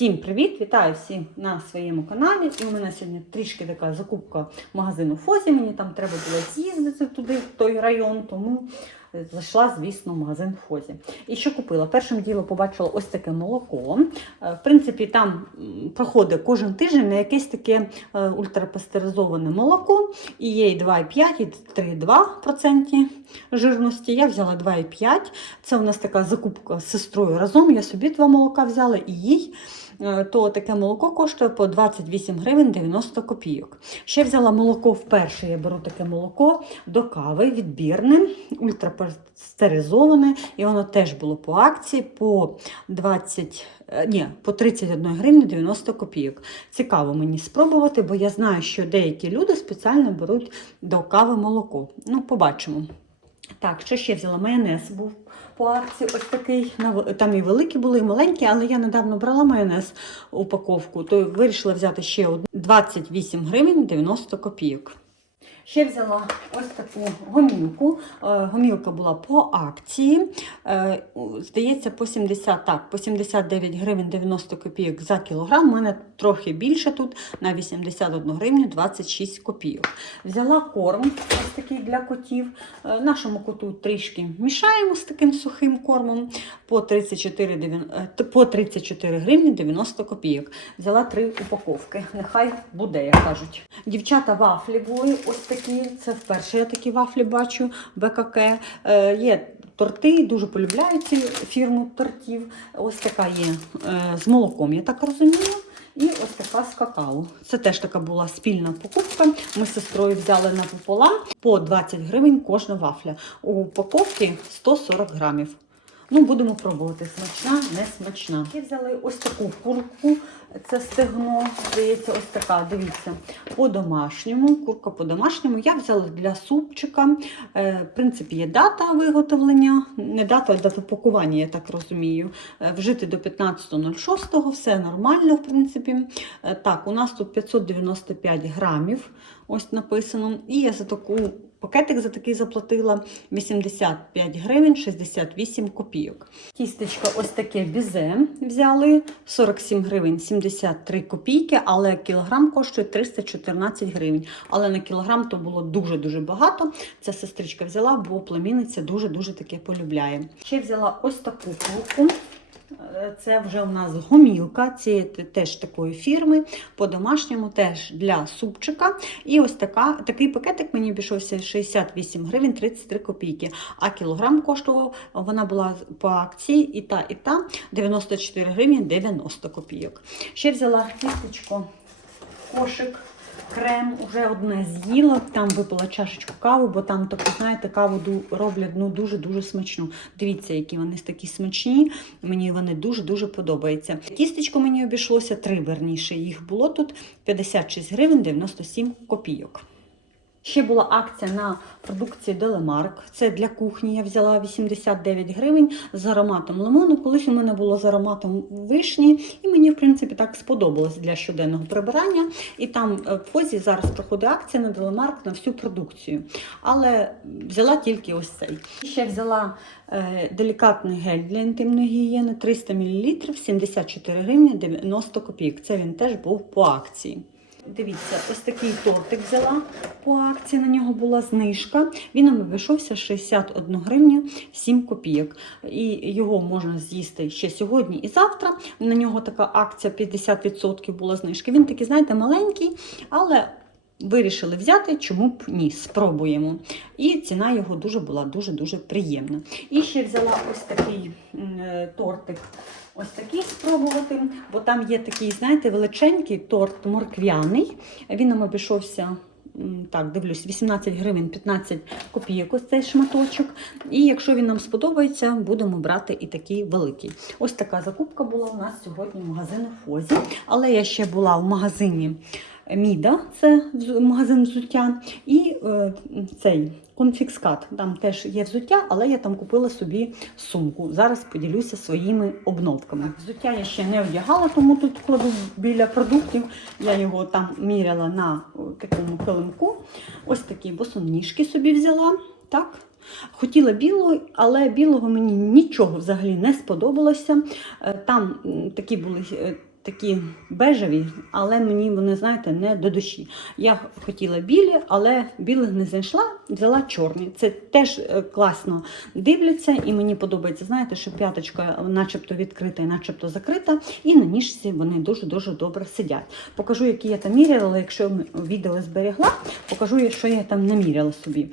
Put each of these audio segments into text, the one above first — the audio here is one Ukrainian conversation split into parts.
Всім привіт! Вітаю всіх на своєму каналі. І у мене сьогодні трішки така закупка магазину Фозі. Мені там треба було з'їздити туди, в той район, тому е, зайшла, звісно, в магазин Фозі. І що купила? Першим ділом побачила ось таке молоко. Е, В принципі, там проходить кожен тиждень на якесь таке е, ультрапастеризоване молоко. І є і 2,5, і 3,2% жирності. Я взяла 2,5. Це у нас така закупка з сестрою разом. Я собі два молока взяла і їй. Е, То таке молоко коштує по 28 гривень 90 копійок. Ще взяла молоко вперше. Я беру таке молоко до кави, відбірне, ультрапастеризоване. І воно теж було по акції по 20, е, ні, по 31 гривні 90 копійок. Цікаво мені спробувати, бо я знаю, що деякі люди спеціально беруть до кави молоко. Ну, побачимо. Так, що ще взяла? Майонез був по акції. Ось такий. Там і великі були, і маленькі, але я недавно брала майонез упаковку, то вирішила взяти ще 28 гривень 90 копійок. Ще взяла ось таку гомілку. Е, Гомілка була по акції. Е, Здається, по 70, так, по 79 гривень 90 копійок за кілограм. У мене трохи більше тут на 81 гривню 26 копійок. Взяла корм ось такий для котів. Е, Нашому коту трішки мішаємо з таким сухим кормом по 34, дев'ян- е, т- по 34 гривні 90 копійок. Взяла три упаковки. Нехай буде, як кажуть. Дівчата вафлі були ось такі. Це вперше я такі вафлі бачу. БКК. Е, є торти, дуже полюбляю ці фірму тортів. Ось така є е, з молоком, я так розумію. І ось така з какао. Це теж така була спільна покупка. Ми з сестрою взяли напополам по 20 гривень кожна вафля. У упаковці 140 грамів. Ну, будемо пробувати. Смачна, не смачна. І взяли ось таку курку. Це стегно, здається, ось така. Дивіться, по-домашньому. Курка по-домашньому. Я взяла для супчика. Е, в принципі, є дата виготовлення, не дата, а дата пакування, я так розумію. Е, вжити до 15.06, все нормально, в принципі. Е, так, у нас тут 595 грамів, ось написано. І я за таку пакетик за такий заплатила 85 гривень 68 копійок. Тістечко ось таке бізе взяли 47 гривень 73 копійки, але кілограм коштує 314 гривень. Але на кілограм то було дуже-дуже багато. Ця сестричка взяла, бо племінниця дуже-дуже таке полюбляє. Ще взяла ось таку курку. Це вже у нас гомілка, це теж такої фірми, по-домашньому теж для супчика. І ось така, такий пакетик мені обійшовся 68 гривень 33 копійки. А кілограм коштував, вона була по акції і та, і та 94 гривні 90 копійок. Ще взяла тістечко, кошик. Крем вже одне з'їла, там випила чашечку каву, бо там тобто, знаєте, каву роблять ну, дуже-дуже смачну. Дивіться, які вони такі смачні. Мені вони дуже-дуже подобаються. Тістечко мені обійшлося три верніше. Їх було тут 56 гривень 97 копійок. Ще була акція на продукції Делемарк. Це для кухні. Я взяла 89 гривень з ароматом лимону. Колись у мене було з ароматом вишні, і мені, в принципі, так сподобалось для щоденного прибирання. І там е, в Фозі зараз проходить акція на Делемарк на всю продукцію. Але взяла тільки ось цей. Ще взяла е, делікатний гель для інтимної гігієни 300 мл 74 гривні 90 копійок. Це він теж був по акції. Дивіться, ось такий тортик взяла по акції. На нього була знижка. Він нам обійшовся 61 гривню 7 копійок. І його можна з'їсти ще сьогодні і завтра. На нього така акція 50% була знижки. Він такий, знаєте, маленький, але вирішили взяти, чому б ні, спробуємо. І ціна його дуже була дуже-дуже приємна. І ще взяла ось такий е, тортик. Ось такий спробувати, бо там є такий, знаєте, величенький торт морквяний. Він нам обійшовся. Так, дивлюсь, 18 гривень 15 копійок ось цей шматочок. І якщо він нам сподобається, будемо брати і такий великий. Ось така закупка була у нас сьогодні в магазині Фозі. Але я ще була в магазині Міда, це магазин взуття, і е, цей конфікскат. Там теж є взуття, але я там купила собі сумку. Зараз поділюся своїми обновками. Взуття я ще не одягала, тому тут кладу біля продуктів. Я його там міряла на такому килимку. Ось такі босоніжки собі взяла. Так. Хотіла білого, але білого мені нічого взагалі не сподобалося. Е, Там такі були е, такі бежеві, але мені вони, знаєте, не до душі. Я хотіла білі, але білих не знайшла, взяла чорні. Це теж е, класно дивляться, і мені подобається, знаєте, що п'яточка начебто відкрита і начебто закрита, і на ніжці вони дуже-дуже добре сидять. Покажу, які я там міряла, якщо відео зберегла, покажу, що я там наміряла собі.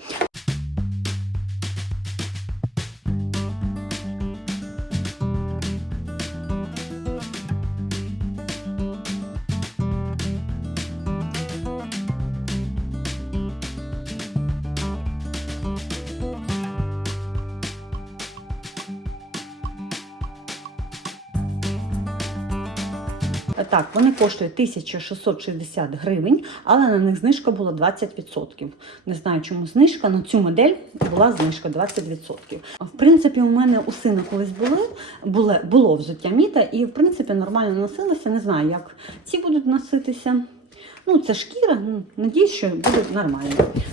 Так, вони коштують 1660 гривень, але на них знижка була 20%. Не знаю, чому знижка, на цю модель була знижка 20%. В принципі, у мене у сина колись були, було, було взуття міта, і в принципі нормально носилося. Не знаю, як ці будуть носитися. Ну, це шкіра, ну, надіюсь, що буде нормально.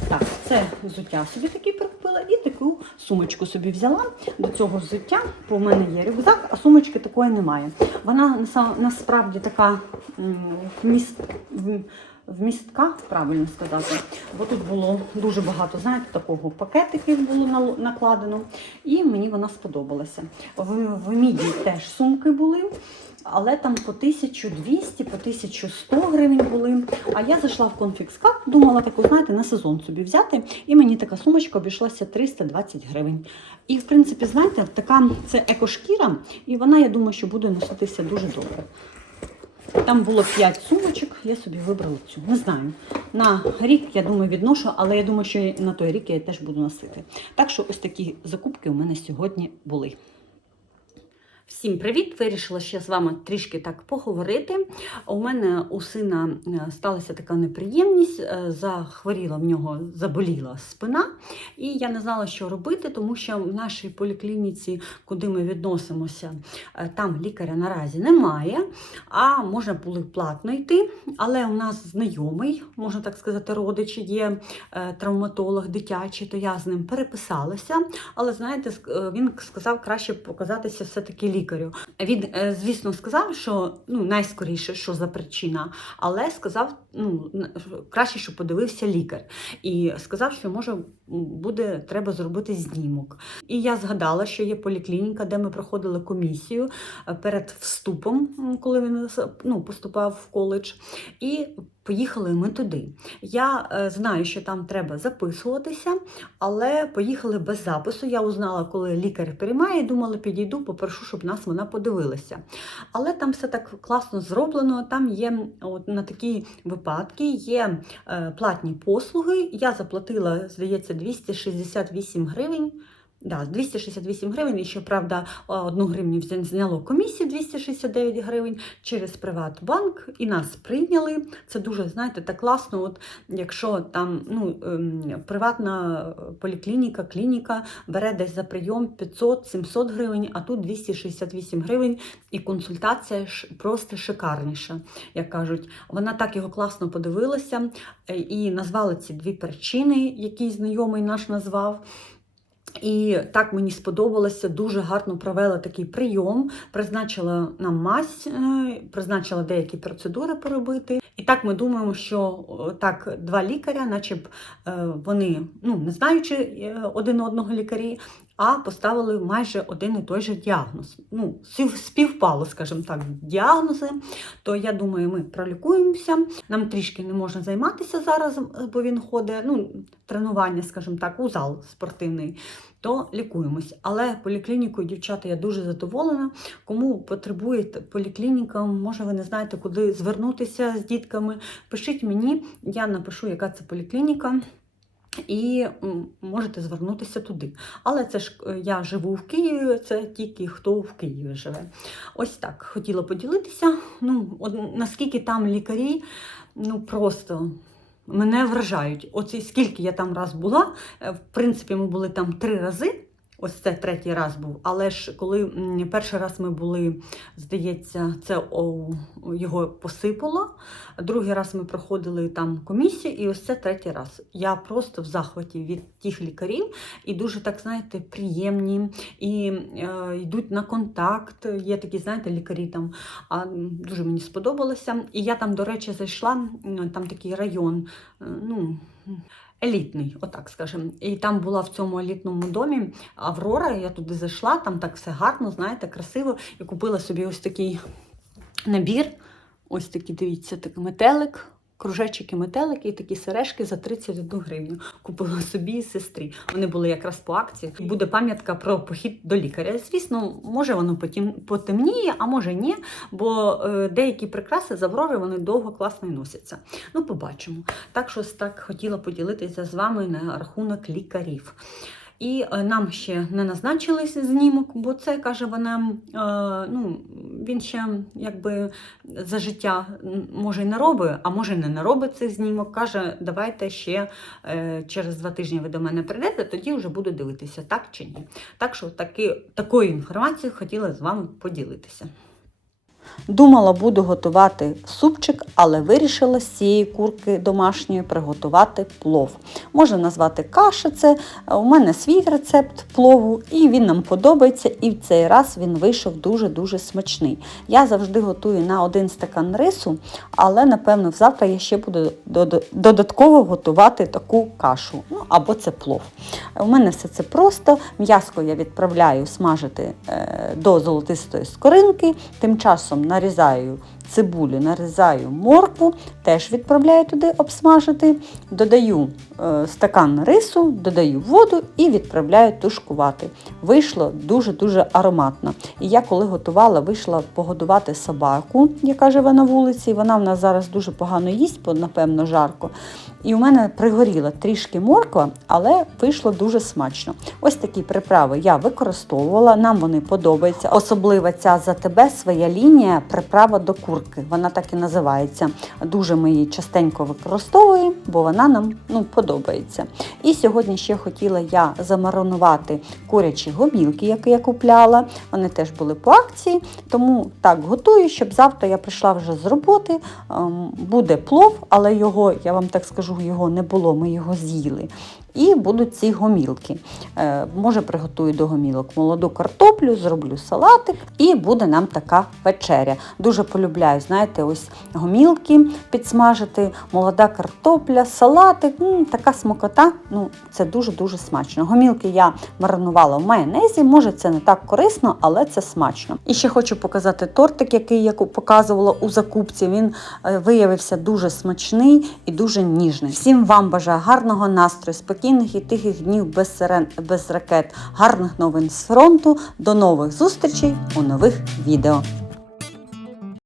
Так, це взуття собі таке прикупила і таку сумочку собі взяла до цього взуття, бо в мене є рюкзак, а сумочки такої немає. Вона насправді така м, вміст, в- вмістка, правильно сказати, бо тут було дуже багато, знаєте, такого пакетиків було накладено, і мені вона сподобалася. В, в міді теж сумки були. Але там по 1200, по 1100 гривень були. А я зайшла в конфікскат, думала таку, знаєте, на сезон собі взяти. І мені така сумочка обійшлася 320 гривень. І, в принципі, знаєте, така це екошкіра, і вона, я думаю, що буде носитися дуже добре. Там було 5 сумочок, я собі вибрала цю. Не знаю. На рік, я думаю, відношу, але я думаю, що на той рік я теж буду носити. Так що ось такі закупки у мене сьогодні були. Всім привіт! Вирішила ще з вами трішки так поговорити. У мене у сина е, сталася така неприємність, е, захворіла в нього, заболіла спина, і я не знала, що робити, тому що в нашій поліклініці, куди ми відносимося, е, там лікаря наразі немає, а можна було платно йти. Але у нас знайомий, можна так сказати, родич є травматолог дитячий, то я з ним переписалася. Але знаєте, він сказав краще показатися все-таки лікарю. Він, е, звісно, сказав, що ну найскоріше, що за причина, але сказав, ну краще, щоб подивився лікар. І сказав, що може буде треба зробити знімок. І я згадала, що є поліклініка, де ми проходили комісію е, перед вступом, коли він ну, поступав в коледж. І поїхали ми туди. Я е, знаю, що там треба записуватися, але поїхали без запису. Я узнала, коли лікар приймає, думала, підійду, попрошу, щоб нас вона подивилася. Але там все так класно зроблено. Там є от, на такі випадки є е, платні послуги. Я заплатила, здається, 268 гривень. Да, 268 гривень, і щоправда, одну гривню зняло комісію 269 гривень через Приватбанк, і нас прийняли. Це дуже, знаєте, так класно. От якщо там ну, ем, приватна поліклініка, клініка бере десь за прийом 500-700 гривень, а тут 268 гривень, і консультація просто шикарніша, як кажуть. Вона так його класно подивилася е, і назвала ці дві причини, які знайомий наш назвав. І так мені сподобалося, дуже гарно провела такий прийом, призначила нам мазь, е, призначила деякі процедури поробити. І так ми думаємо, що так два лікаря, наче б е, вони, ну не знаючи е, один одного лікарі, а поставили майже один і той же діагноз. Ну, спів- співпало, скажімо так, діагнози. То я думаю, ми пролікуємося. Нам трішки не можна займатися зараз, бо він ходить, ну, тренування, скажімо так, у зал спортивний то лікуємось. Але поліклінікою, дівчата, я дуже задоволена. Кому потребує поліклініка, може ви не знаєте, куди звернутися з дітками. Пишіть мені, я напишу, яка це поліклініка. І можете звернутися туди. Але це ж е, я живу в Києві, це тільки хто в Києві живе. Ось так хотіла поділитися. Ну, от наскільки там лікарі, ну просто мене вражають. Оці скільки я там раз була, е, в принципі, ми були там три рази. Ось це третій раз був. Але ж коли перший раз ми були, здається, це його посипало. Другий раз ми проходили там комісію, і ось це третій раз. Я просто в захваті від тих лікарів і дуже так, знаєте, приємні і е, йдуть на контакт. Є такі, знаєте, лікарі там. А дуже мені сподобалося. І я там, до речі, зайшла, там такий район. е, ну, Елітний, отак скажемо. І там була в цьому елітному домі Аврора. Я туди зайшла, там так все гарно, знаєте, красиво. І купила собі ось такий набір. Ось такий, дивіться, такий метелик, кружечики метелики і такі сережки за 31 гривню. Купила собі і сестрі. Вони були якраз по акції. Буде пам'ятка про похід до лікаря. Звісно, може воно потім потемніє, а може ні, бо е, деякі прикраси з Аврори вони довго класно носяться. Ну, побачимо. Так що так хотіла поділитися з вами на рахунок лікарів. І е, нам ще не назначили знімок, бо це каже вона, е, ну він ще якби за життя може й не робить, а може не наробить цей знімок. Каже, давайте ще е, через два тижні ви до мене прийдете, тоді вже буду дивитися, так чи ні. Так що таки, такою інформацією хотіла з вами поділитися. Думала, буду готувати супчик, але вирішила з цієї курки домашньої приготувати плов. Можна назвати каша це. У мене свій рецепт плову, і він нам подобається. І в цей раз він вийшов дуже-дуже смачний. Я завжди готую на один стакан рису, але напевно завтра я ще буду додатково готувати таку кашу. Ну або це плов. У мене все це просто. М'яско я відправляю смажити е, до золотистої скоринки. Тим часом нарізаю цибулю, нарізаю моркву, теж відправляю туди обсмажити. Додаю е, стакан рису, додаю воду і відправляю тушкувати. Вийшло дуже-дуже ароматно. І я коли готувала, вийшла погодувати собаку, яка живе на вулиці. Вона в нас зараз дуже погано їсть, бо напевно жарко. І у мене пригоріла трішки морква, але вийшло дуже смачно. Ось такі приправи я використовувала, нам вони подобаються. Особливо ця за тебе своя лінія приправа до курки. Вона так і називається. Дуже ми її частенько використовуємо, бо вона нам ну, подобається. І сьогодні ще хотіла я замаринувати курячі гомілки, які я купляла. Вони теж були по акції, тому так готую, щоб завтра я прийшла вже з роботи. ем, Буде плов, але його, я вам так скажу, його не було, ми його з'їли. І будуть ці гомілки. Е, може, приготую до гомілок молоду картоплю, зроблю салатик, і буде нам така вечеря. Дуже полюбляю, знаєте, ось гомілки підсмажити, молода картопля, салатик. м, така смакота. Ну, це дуже-дуже смачно. Гомілки я маринувала в майонезі. Може, це не так корисно, але це смачно. І ще хочу показати тортик, який я показувала у закупці. Він е, виявився дуже смачний і дуже ніжний. Всім вам бажаю гарного настрою, спокійних і тихих днів без сирен, без ракет, гарних новин з фронту. До нових зустрічей у нових відео.